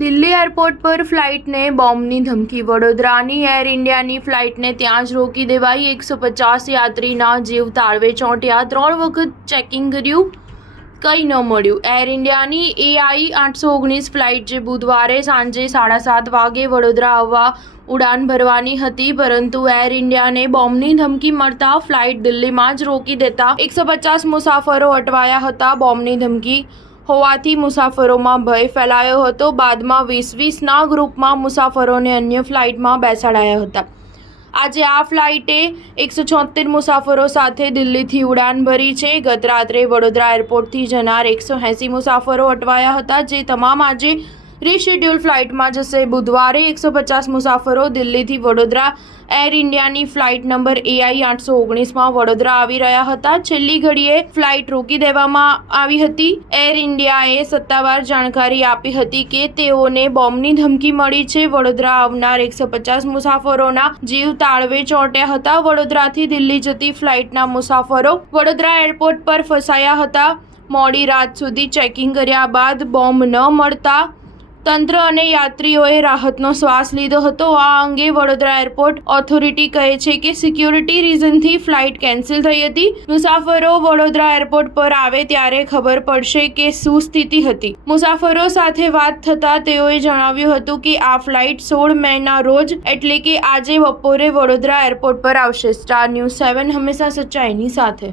Delhi airport પર ફ્લાઇટને બોમ્બની ધમકી. વડોદરાની એર ઇન્ડિયાની ફ્લાઇટને ત્યાં જ રોકી દેવાઈ. 150 યાત્રીના જીવ તાળવે ચોંટ્યા. 3 વખત ચેકિંગ કર્યું, કંઈ ન મળ્યું. એર ઇન્ડિયાની AI 819 ફ્લાઇટ જે બુધવારે સાંજે 7:30 વાગે વડોદરા આવવા ઉડાન ભરવાની હતી, પરંતુ એર ઇન્ડિયાને બોમ્બની ધમકી મળતા ફ્લાઇટ દિલ્હીમાં જ રોકી દેતા 150 મુસાફરો અટવાયા હતા. બોમ્બની ધમકી હોવાથી મુસાફરોમાં ભય ફેલાયો હતો. બાદમાં 20-20ના ગ્રુપમાં મુસાફરોને અન્ય ફ્લાઇટમાં બેસાડાયા હતા. આજે આ ફ્લાઇટે 176 મુસાફરો સાથે દિલ્હીથી ઉડાન ભરી છે. ગત રાત્રે વડોદરા એરપોર્ટથી જનાર 180 મુસાફરો અટવાયા હતા, જે તમામ આજે રીશેડ્યુલ ફ્લાઇટમાં જશે. બુધવારે 150 મુસાફરો દિલ્હીથી વડોદરા એર ઇન્ડિયાની ફ્લાઇટ નંબર AI 819માં વડોદરા આવી રહ્યા હતા. છેલ્લી ઘડીએ ફ્લાઇટ રોકી દેવામાં આવી હતી. એર ઇન્ડિયાએ સત્તાવાર જાણકારી આપી હતી કે તેઓને બોમ્બની ધમકી મળી છે. વડોદરા આવનાર 150 મુસાફરોના જીવ તાળવે ચોંટ્યા હતા. વડોદરાથી દિલ્હી જતી ફ્લાઇટના મુસાફરો વડોદરા એરપોર્ટ પર ફસાયા હતા. મોડી રાત સુધી ચેકિંગ કર્યા બાદ બોમ્બ ન મળતા તંત્ર અને યાત્રીઓએ રાહતનો શ્વાસ લીધો હતો. આ અંગે વડોદરા એરપોર્ટ ઓથોરિટી કહે છે કે સિક્યુરિટી રીઝનથી ફ્લાઇટ કેન્સલ થઈ હતી. મુસાફરો વડોદરા એરપોર્ટ પર આવે ત્યારે ખબર પડશે કે શું સ્થિતિ હતી. મુસાફરો સાથે વાત થતાં તેઓએ જણાવ્યું હતું કે આ ફ્લાઇટ 16 મેના રોજ એટલે કે આજે બપોરે વડોદરા એરપોર્ટ પર આવશે. સ્ટાર ન્યૂઝ 7 હંમેશા સચ્ચાઈની સાથે.